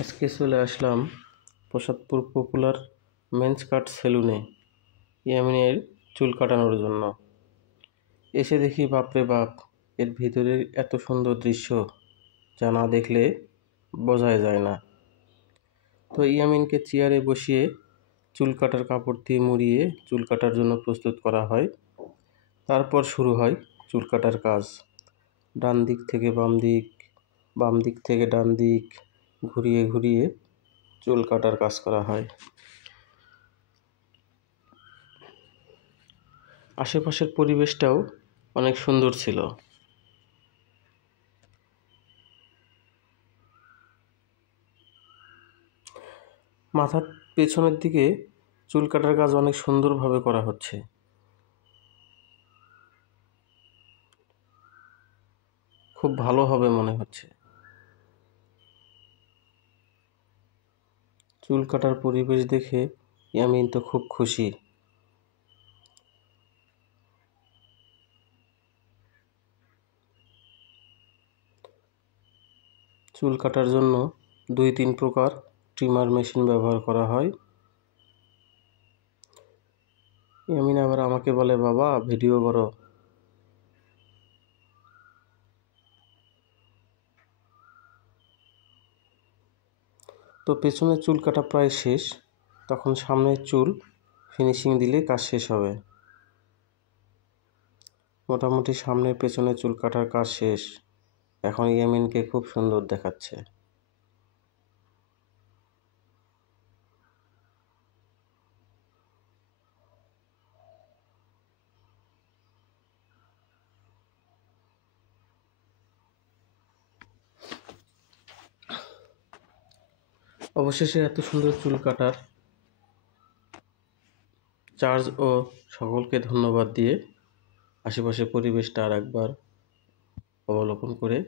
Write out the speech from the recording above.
আজকে চলে আসলাম Prasadpur popular men's কাট সেলুনে ইয়ামিনের চুল কাটানোর জন্য। এসে দেখি বাপরে বাপ, এর ভিতরের এত সুন্দর দৃশ্য যা না দেখলে বোঝাই যায় না। তো ইয়ামিনকে চেয়ারে বসিয়ে চুল কাটার কাপড় দিয়ে মুড়িয়ে চুল কাটার জন্য প্রস্তুত করা হয়। তারপর শুরু হয় চুল কাটার কাজ। ডান দিক থেকে বাম দিক, বাম দিক থেকে ডান দিক ঘুরিয়ে ঘুরিয়ে চুল কাটার কাজ করা হয়। আশেপাশের পরিবেশটাও অনেক সুন্দর ছিল। মাথার পেছনের দিকে চুল কাটার কাজ অনেক সুন্দরভাবে করা হচ্ছে। খুব ভালো হবে মনে হচ্ছে। চুল কাটার পরিবেশ দেখে ইয়ামিন তো খুব খুশি। চুল কাটার জন্য 2-3 প্রকার ট্রিমার মেশিন ব্যবহার করা হয়। ইয়ামিন আবার আমাকে বলে, বাবা ভিডিও করো। তো পেছনের চুল কাটা প্রায় শেষ, তখন সামনের চুল ফিনিশিং দিলে কাজ শেষ হবে। মোটামুটি সামনের পেছনের চুল কাটার কাজ শেষ। এখন ইয়ামিনকে খুব সুন্দর দেখাচ্ছে। অবশেষে এত সুন্দর চুল কাটার চার্জ ও সকলকে ধন্যবাদ দিয়ে আশেপাশের পরিবেশটা আর একবার অবলোকন করে